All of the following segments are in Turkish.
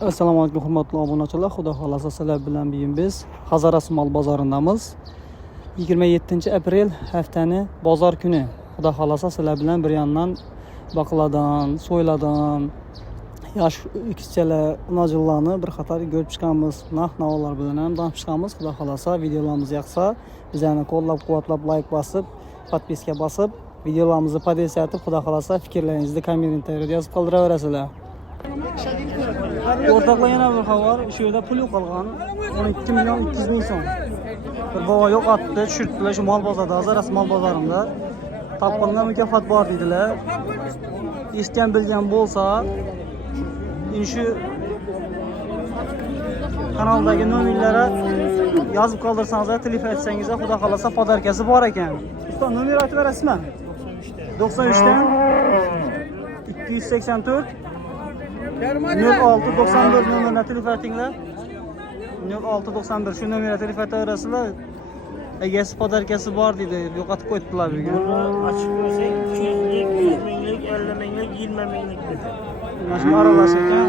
Assalomu alaykum hurmatli obunachilar. Xudo xolasa sizlar bilan biz Hazaras mol bozorindamiz. 27 aprel haftani bozor kuni. Xudo xolasa sizlar bilan bir yandan baqladan, so'yladan, yosh ikkichala unajillarni bir qator ko'rib chiqamiz. Narx-navolar bilan ham tanishib chiqamiz. Xudo xolasa videolarimiz yoqsa, bizlarni qo'llab-quvvatlab, like bosib, podpiska bosib, videolarimizni podpisa etib, xudo xolasa fikrlaringizni kommentariyada yozib qoldiraverasizlar. O'rtoqlar yana bir xabar, shu yerda pul yo'qolgan 12 million 200 ming so'm. Bir bova yo'qotdi, tushirdilar shu mol bozorida, Hazaras mol bozorida. Topqinga mukofot bor dedilar. Eshitgan bilgan bo'lsa, shu kanaldagi nomerlarga yozib qoldirsangiz, telefon etsangiz, xudo xolasa podarkasi bor ekan. Usta, nomer aytib berasizmi? 93 dan 284 0691 nomerine telefon etinglar. 0691 şu nomerga telefon etaverasizlar. Egasi podarkasi bor dedi, yo'qotib qo'yibdilar bizga. Açık ko'rsang 200 minglik, 50 minglik, 20 minglik dedi. Mana shu aralash ekan.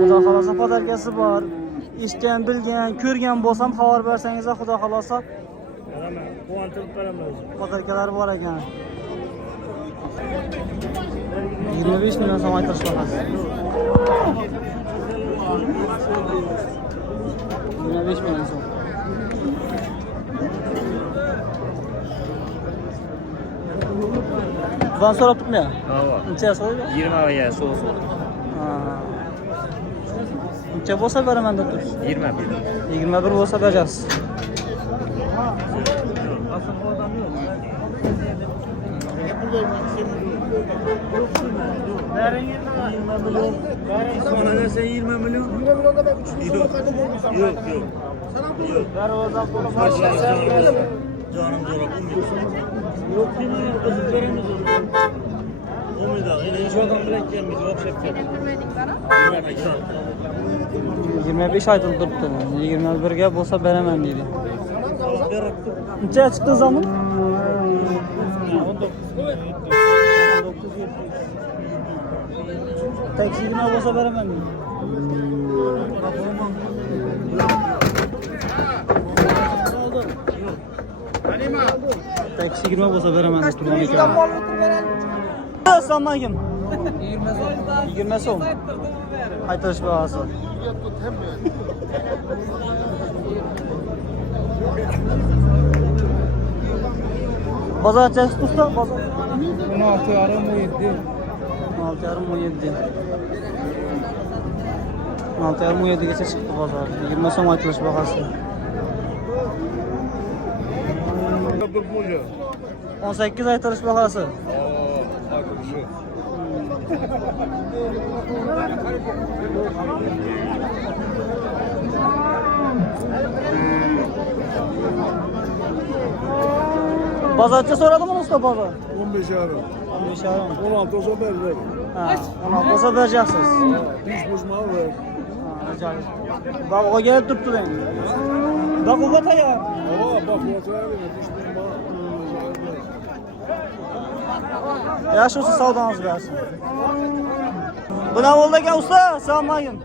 Xudo xolasa podarkasi bor. Eshitgan, bilgan, ko'rgan bo'lsam xabar bersangiz, xudo xolasa Beraman, quvontirib beraman o'zim. podarkalar bor ekan. 25 million so'm aytirish bahasi. 25 million so'm. Van so'rab turibmi? Ha bor. Necha so'raydi? 20 ga so'z. Ha. Necha bo'lsa beraman deb tursiz? 21. 21 bo'lsa berasiz. Sana versen 20 milyon. 20 milyon kadar 3 milyon kadar yok. Yok. Canım zora bulmuyor. Yok yine özür veremiz olur. O muydu? Yine hiç adam bile gelmiş. Hop şef. 25 aytılib turibdi. 21 ga bo'lsa beraman deydi. Necha chiqdi zamon? 19. Taksi 20 bo'lsa beraman deydi. Taksi 20 bo'lsa beraman deb turgan ekan. Assalomu alaykum. 20 so'm. Aytirish bahasi. Bozorchasi usta, bozor. 16,5-17. 16,5-17 gacha chiqdi bozor. 20 so'm aytilish bahasi. 18 aytilish bahasi. Bozorcha so'radimi usta bozor? 15 yarım. 15 yarim. 16 olsa verdim. Ha, 16 olsa bereceksiniz. Hiç bozma ver. Acayip. Bak o gelip tuttu beni. Bak o da ya. Aa bak ortaya verin. Hiç bozma. Yaş olsa savdanız versin. Bu ne oldu ki usta? Selam aleyküm.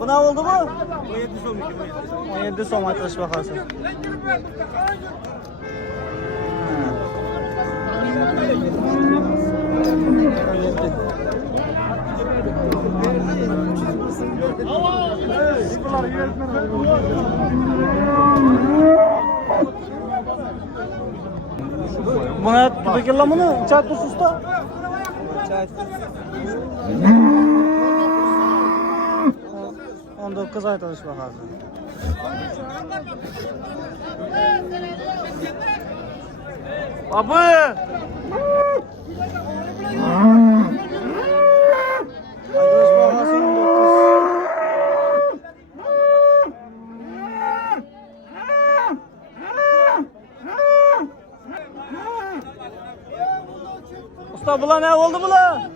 Bu ne oldu mu? 17 so'm. 17 so'm aytilish bahasi. Buna tutukla bunu çarptı usta. 19 aytilish bahasi. Abi! Aytilish bahasi 19. Usta bular ne oldu bular?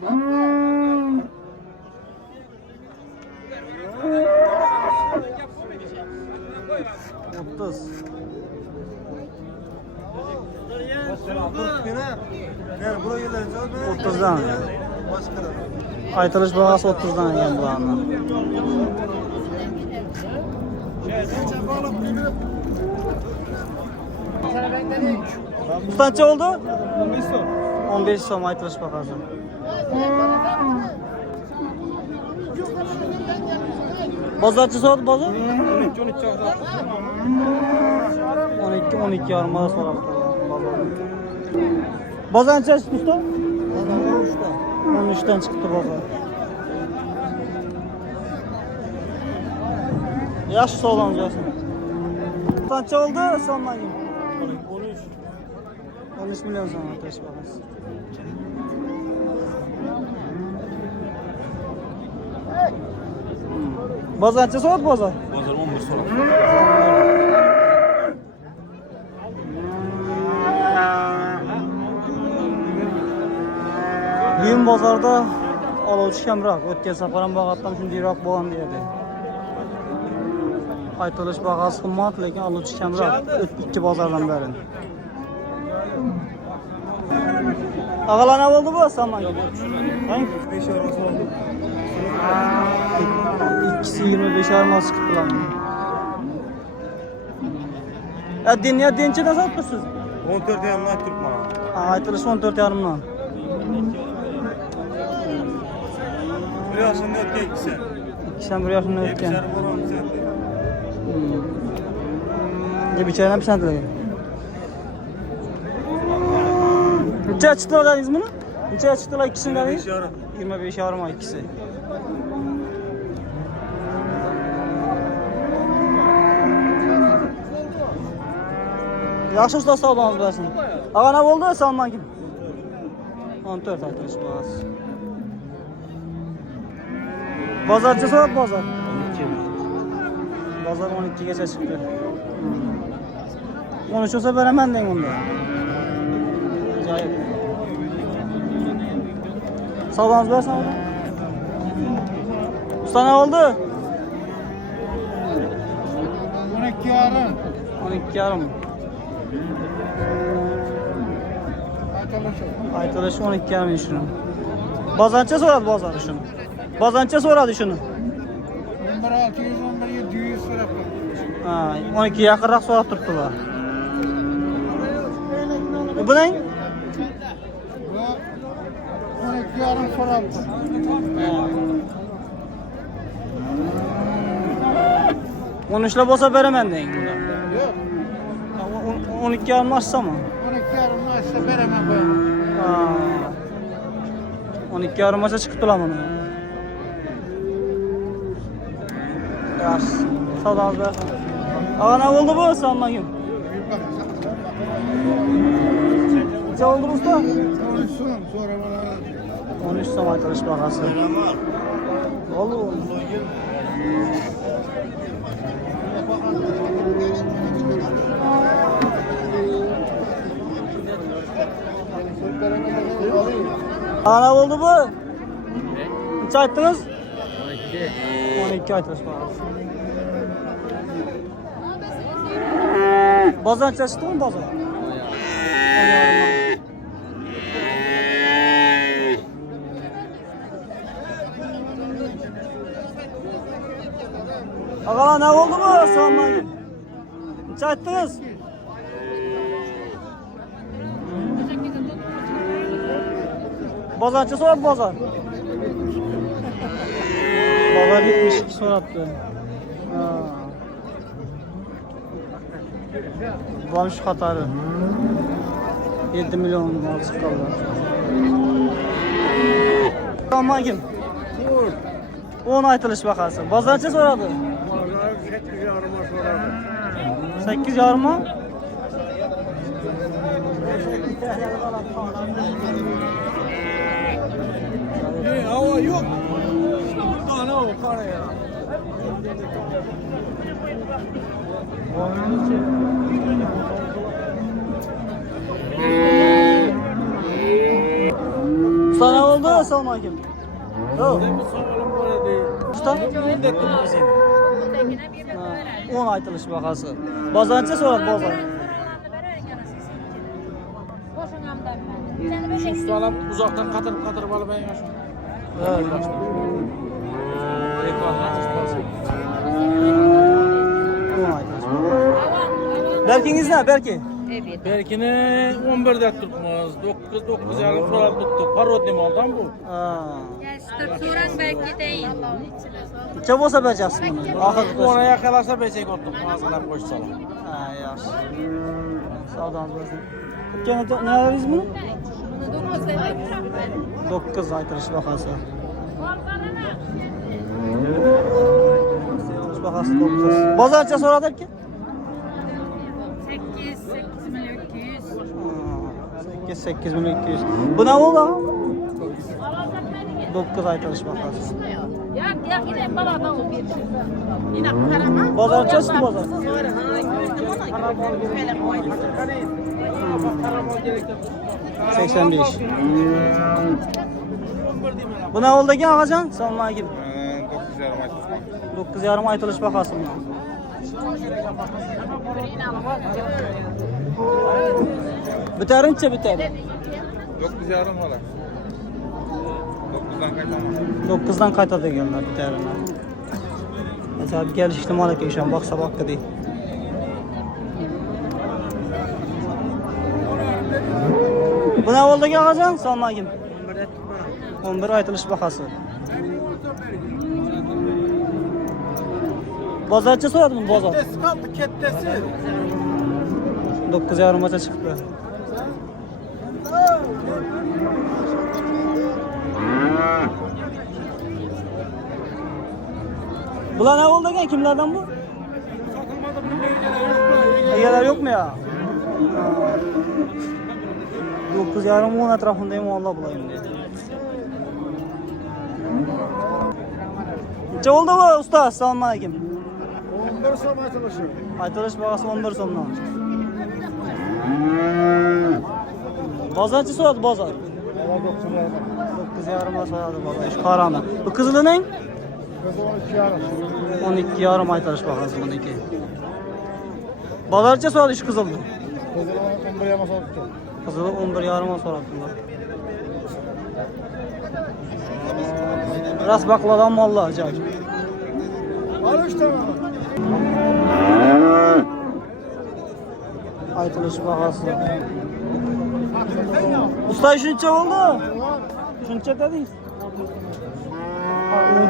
Otuz. Otuzdan. Aytılış bağası 30'dan ekan bularni. Usta necha oldu? 15 so'm. 15 so'm aytilish бағасы. Bozorchi so'radi bozor? 12 yarım so'rabdi. Bozor necha chiqdi usta? 13'dan chiqdi bozor. Yaxshi sog'lom joysin. Qancha oldu sondan? 13 milyon so'm aytilish бағасы. Bozor necha so'radi bozor? Bozor 11 so'm. Bugün bozorda oluvchi kamroq. O'tgan safar ham bag'atdan shundayroq bo'lgan deydi. Aytilish бағасы qimmat, lekin oluvchi kamroq. Ikki bozordan beri. Ağalar ne oldu bu saman? Hangi? 5 arası oldu. İkisi 25 armas çıktı lan. Ya dinçe nasıl atmışsınız? 14 yanına tutma. Aytılış 14 yarımdan. Bir yaşında ötke ikisi. İkisinden bir yaşında Bir ötken. şarı var onu sen de. Bir çayına bir sentile. Neçeye çıktılar dediniz bunu? Neçeye çıktılar ikisini dediniz? 25 yarı. 25 yarıma ikisi. Yaxşı usta sağlamız versin. Ağa ne oldu Salman kim? 14 aytılış bağız. Bazarcı sorat bazar. 12. Bazar 12 geçe çıktı. 13 olsa veremem den onda. Acayip. Sağlamız versin orada. Usta ne oldu? 12 yarı. 12 yarım. Aytılış 12 yarım şunu. Bazança soradı bazarı şunu. Bazança soradı şunu. 11 600 11 700 lira. Ha, 12 yakınrak sorat tuttular. Bu ne? Bu 12 yarım soralım. 13'le bolsa veremem deyin bunda. Yok. 12 yarım açsa mı? 12 yarım nasıl veremem koyamam. Ha. 12 yarım açsa çıktı lan bunu. Yaş. Sağ be. Ağa ne oldu bu sanmayın? Ne oldu bu usta? 13 son sonra bana 13 son arkadaş bakası. Olur. Ne oldu bu? Kaç ayttınız? 12 aytmış bakası. Bazar çıktı mı bazar? Ağalar ne oldu bu? Sanmayın. Kaç ayttınız? Bazarçı soradı bazar. Bazar 72 sorattı. Bulan şu Katarı. 7 milyon mal çıkaldı. Tamam kim? 10 aytılış bakası. Bazarçı soradı. Vallahi 8 yarıma sorarım. 8 yarıma. Hava yok. Ana o kara ya. Usta ne oldu? Salman kim? Yok. Usta? 10 aytılış bakası. Bazarçı soradı bazar. Ustalar uzaktan katırıp alıp ben yaşım. Evet. Berkiniz ne Berki? Berkini 11'de tutmaz. 9 yarım sonra tuttuk. Parodya maldan bu. Soran belki değil. Neçə olsa verəcəksin bunu? Axır Ona yakalarsa becek olduk. Mağazalar boş sala. Ha, yaxşı. Sağ olun. Gene ne alırız bunu? 9 aytırış baxası. Baxası 9. Bazarca soradır ki? 8 milyon 200. Bu ne oldu? 9 aytırış baxası. Ya gidelim baba da o bir şey. Yine karama. Bazarca çıktı bazar. Sonra ha gördüm ona. Böyle koydum. 85. Bu ne oldu ki ağacan? Salma gibi. 9 yarım aytılış baxası buna. Biterince biter. 9 yarım ola. 9'dan kaytamam. 9'dan qaytadı gəllər bitərinə. Mesela bir gəliş ihtimal ki işəm bax sabah qıdı. Bu ne oldu ki ağacan? Salma gibi. 11 aytılış baxası. Bazarçı soyadı mı bazar? Kaldı kettesi. 9 yarım maça çıktı. Bula ne oldu ki? Kimlerden bu? Egeler yok mu ya? 9 yarım 10 etrafındayım Allah bulayım diye. Ne oldu bu usta? Selamun aleyküm. 11 son açılışı. Aytılış bağısı 11 sondan. Bazarçı soyadı bazar. 9 yarıma soyadı bazar. Şu karanı. Bu kızılı ne? 12 yarım. 12 yarım aytılış bağısı bununki. Bazarçı soyadı şu kızıldı. 11 yarım tuttu. Kızılı 11 yarıma soradılar. Rast bakladan mallah acayip. Al işte. Aytılış bağısı. Usta şunca oldu. Şunca dediniz.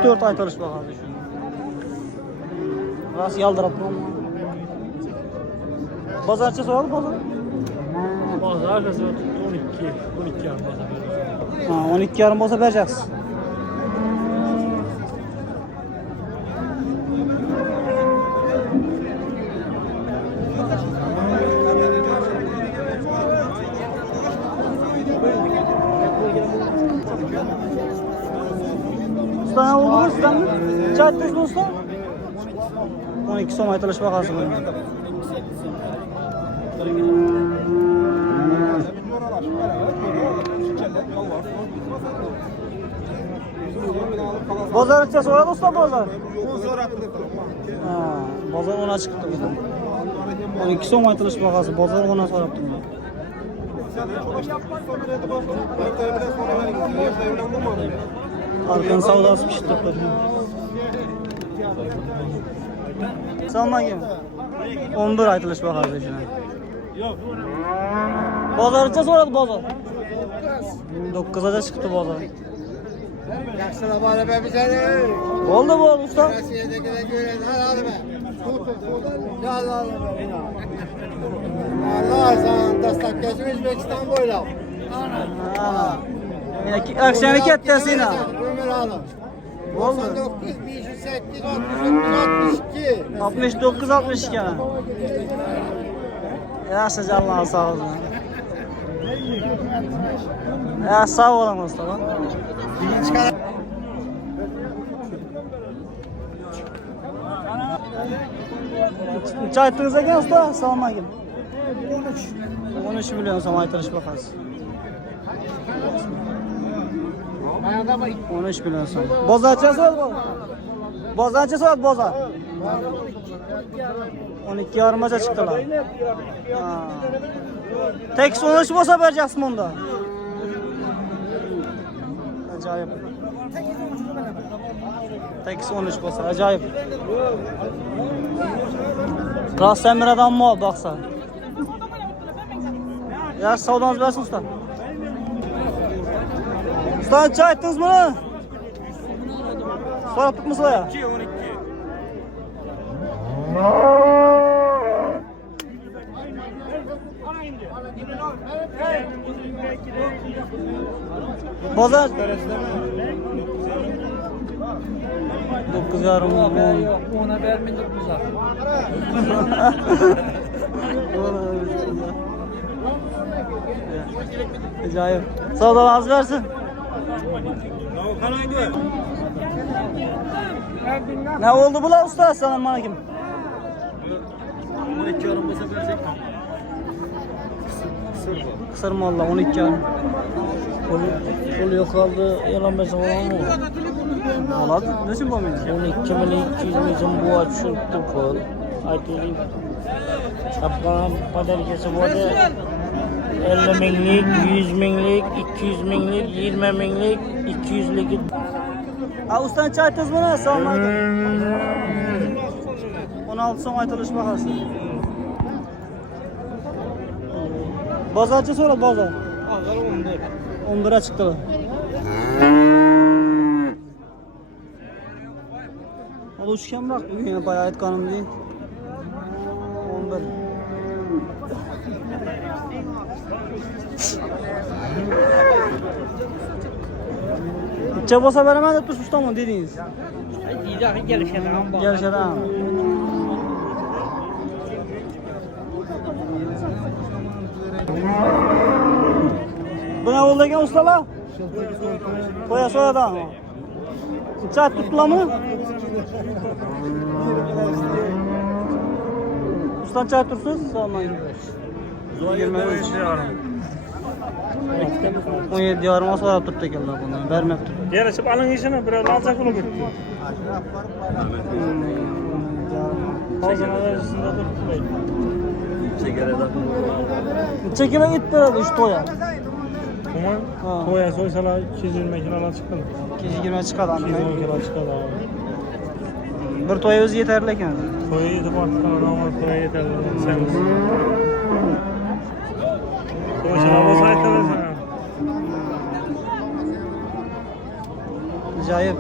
14 aytılış bağısı şunu. Rast yaldırıp. Bazarçı soyadı bazar. Bazı arkası 12 yarım bazı. 12 yarım olsa vereceksin. Usta ne oldu usta? Çay tuzlu usta? 12 som aytılış bakası bunun. Bazar içe soradı usta bazar. Bazar ona çıktı. 12 som aytılış bakası bazar ona soradı. Arkan savdası pişti. Salma gibi. 11 aytılış bakası içine. Bazar içe soradı bazar. 9'a da çıktı bazar. Yaksana bana be bize. Oldu bu usta. Siyedekine göre hadi be. Ya Allah Allah sana destek geçmiş Özbekistan boyla. Ha. Yine akşam kettesine. Ömür Hanım. Oldu. 99 508 69 62. 69 62. Yaşa canına sağ olun. Ya sağ olun Mustafa. Çaytınıza gel usta, sağma gel. 13 milyon sama aytırış bakası. 13 milyon sama. Bozarça sor bu. Bozarça sor bozar. 12 yarımaca çıktılar. Ha. Tek sonuç olsa vereceksin bunda. Acayip. 8 13 bolsa ajoyib. Rost Samiradan mol boqsa. Yaxshi savdongiz bersin usta. Usta necha aytdingizmi? So'rab turibmisizlar ya? 2 12. Bozor 9,5 milyon. Ona vermedik bize. Acayip. Savdalarınız versin. Ne oldu bu la usta? Selam aleyküm. 12 yarım olsa verecek mi? Kısır mı valla 12 yarım. Kolu yok kaldı. Yalan mesela var mı? Valla nesin bu muydu? 12 milyon 200 milyon bu açıldı kol. Aytayım. Şapkan padarikası bu arada 50 minlik, 100 minlik, 200 minlik, 20 minlik, 200'lik. Ha usta neçe aytdınız bana? Selam aleyküm. 16 son aytılış bakası. Bozarca sonra bozar. 11'e çıktı. O uçken bırak bugün ya bayağı et kanım değil. 11. Çabosa veremez de usta mı dediniz? İyi gelişen Gelişeden. Bu ne oldu ki ustala? Koya soyadan. Çat tuttular mı? Ustan çay tutsuz. Sormayın. 17 yarıma sonra tuttu geldi bunu. Vermekti. Yarışıp alın işini biraz alacak olup bitti. Fazla arasında da tutmayın. Çekile git biraz işte toya. Ama toya soysalar 220 kilo çıkar. 220 çıkar lan. 210 kilo çıkar abi. Bir toya özü yeterli ekan. Toya yedip artık ama toya yeterli. Sen Toya olsa yeterli sana. Acayip.